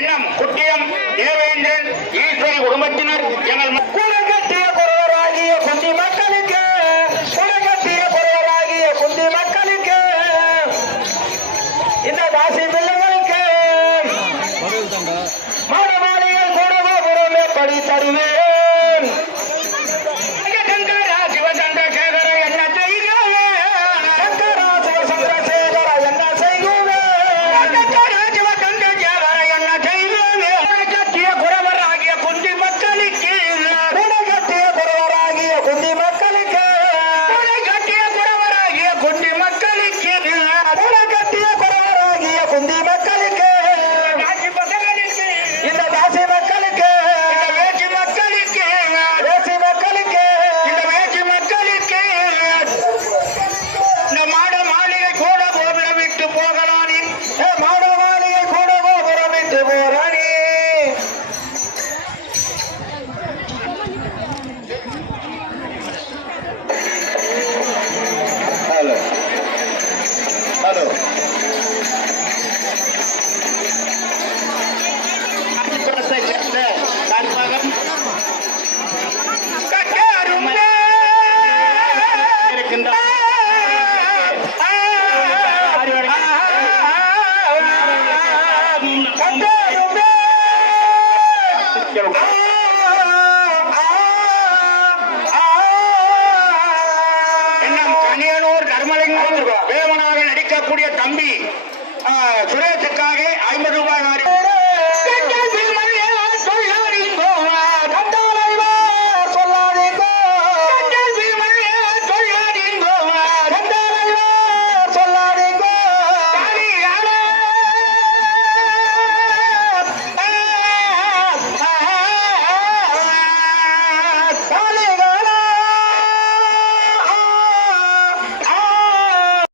இன்னும் குட்டியம் தேவேந்திரன் ஈஸ்வரி குடும்பத்தினர் எங்கள் குலகத்திய குறவராகிய குந்தி மக்களுக்கு குலகத்திய குறவராகிய குந்தி மக்களுக்கு இந்த தாசி பிள்ளைகளுக்கு மாணவாளிகள் கூடவே படி தருவேன். வேவனாக நடிக்கக்கூடிய தம்பி சுரேஷுக்காக 50